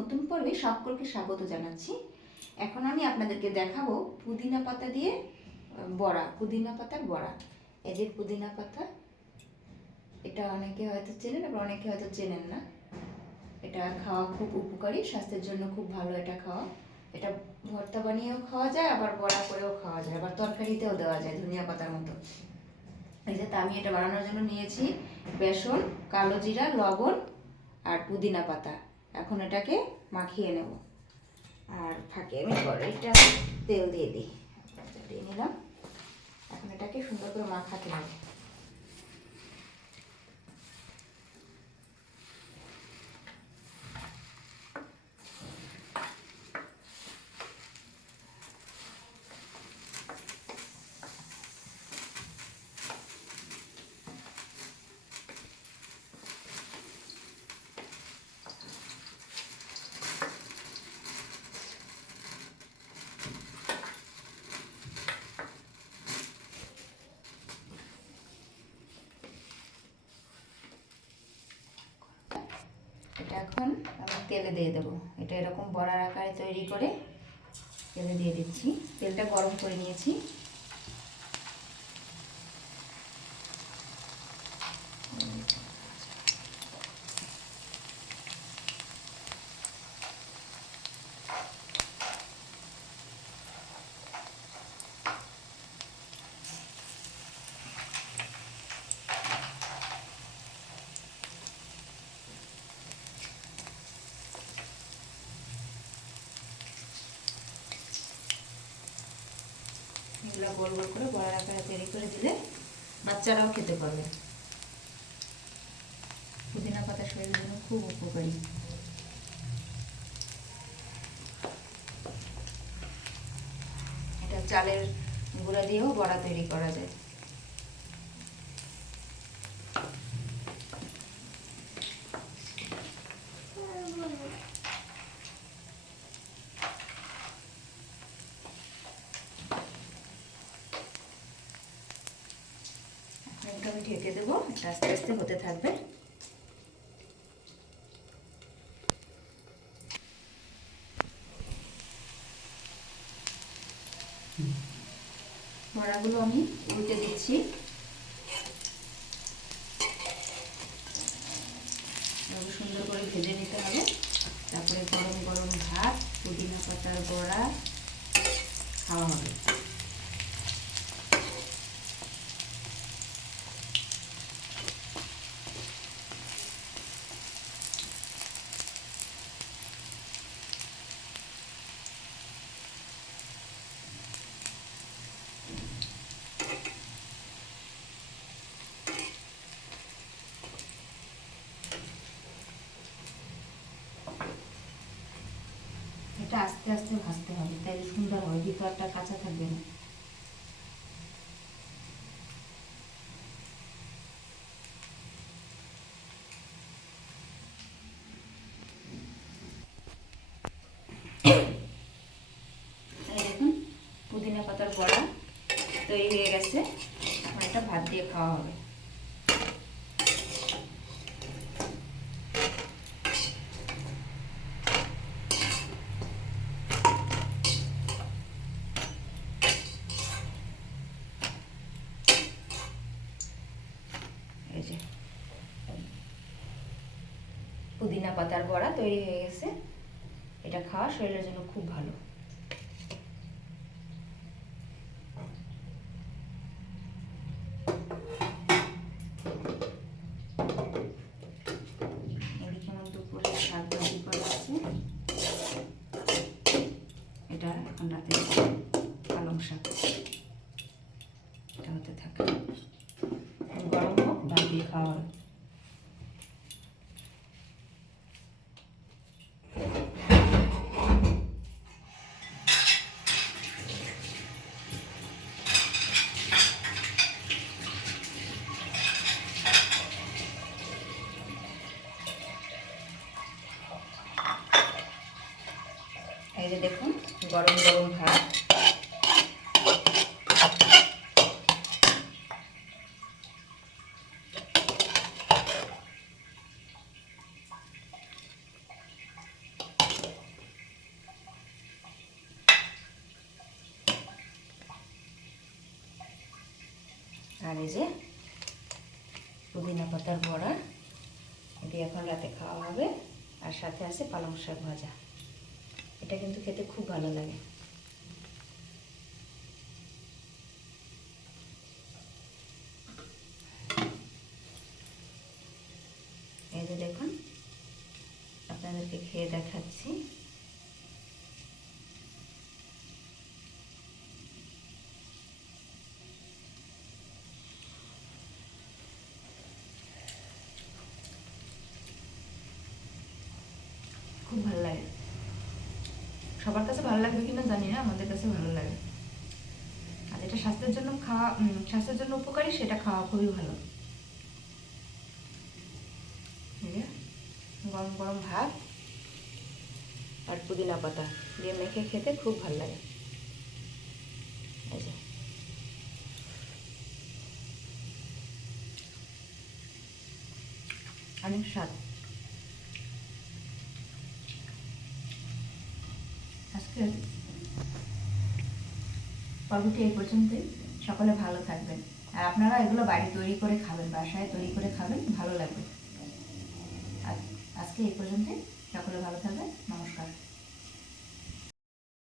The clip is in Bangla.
নতুন পর্বে সকলকে স্বাগত জানাচ্ছি। এখন আমি আপনাদেরকে দেখাবো পুদিনা পাতা দিয়ে বড়া, পুদিনা পাতার বড়া। এই যে পুদিনা পাতা, এটা অনেকে হয়তো চেনেন, আবার অনেকে হয়তো চেনেন না। এটা খাওয়া খুব উপকারী, স্বাস্থ্যের জন্য খুব ভালো এটা খাওয়া। এটা ভর্তা বানিয়েও খাওয়া যায়, আবার বড়া করেও খাওয়া যায়, আবার তরকারিতেও দেওয়া যায় ধনিয়া পাতার মতো। এই যে আমি এটা বানানোর জন্য নিয়েছি বেসন, কালো জিরা, লবণ আর পুদিনা পাতা। এখন এটাকে মাখিয়ে নেব। আর ফাঁকে আমি কড়াইটা তেল দিয়ে নিলাম। এখন এটাকে সুন্দর করে মাখাতে হবে। এটা এখন আমি তেলে দিয়ে দেবো। এটা এরকম বড়ার আকারে তৈরি করে তেলে দিয়ে দিচ্ছি। তেলটা গরম করে নিয়েছি। এগুলো গোল গোল করে বড়ার আকারে তৈরি করে দিলে বাচ্চারাও খেতে পারবে। পুদিনা পাতা শরীরের জন্য খুব উপকারী। এটা চালের গুঁড়া দিয়েও বড়া তৈরি করা যায়। এটা আমি ঢেকে দেবো, এটা আস্তে আস্তে হতে থাকবে। বড়াগুলো আমি উল্টে দিচ্ছি। সুন্দর করে ভেজে নিতে হবে। তারপরে গরম গরম ভাত, পুদিনা পাতার বড়া খাওয়া হবে। এটা আস্তে আস্তে ভাজতে হবে, তাহলে সুন্দর হবে, ভিতরটা কাঁচা থাকবে না। দেখুন পুদিনা পাতার বড়া তৈরি হয়ে গেছে। এখন এটা ভাত দিয়ে খাওয়া হবে। এই যে পুদিনা পাতার বড়া তৈরি হয়ে গেছে। এটা খাওয়া শরীরের জন্য খুব ভালো। এদিকে আমার দুপুরে শাক ভাজি করা আছে। এটা এখন রাতে পালং শাক, এটা হতে থাকে। গরম হোক, ভাত দিয়ে খাওয়া হবে। এই যে দেখুন গরম গরম ভাত। আর এই যে পুদিনা পাতার বড়া, এটি এখন রাতে খাওয়া হবে। আর সাথে আছে পালং শাক ভাজা। এটা কিন্তু খেতে খুব ভালো লাগে। এই যে দেখুন, আপনাদেরকে খেয়ে দেখাচ্ছি। খুব ভালো লাগে। সবার কাছে ভালো লাগবে কিনা জানি না, আমাদের কাছে ভালো লাগে। আর যেটা স্বাস্থ্যের জন্য স্বাস্থ্যের জন্য উপকারী, সেটা খাওয়া খুবই ভালো। গরম গরম ভাত আর পুদিনা পাতা দিয়ে মেখে খেতে খুব ভালো লাগে। এই যে অনেক স্বাদ। আজকে পর্বটি এই পর্যন্তই। সকলে ভালো থাকবেন। আর আপনারা এগুলো বাড়ি তৈরি করে খাবেন, বাসায় তৈরি করে খাবেন, ভালো লাগবে। আজকে এই পর্যন্তই। সকলে ভালো থাকবেন। নমস্কার।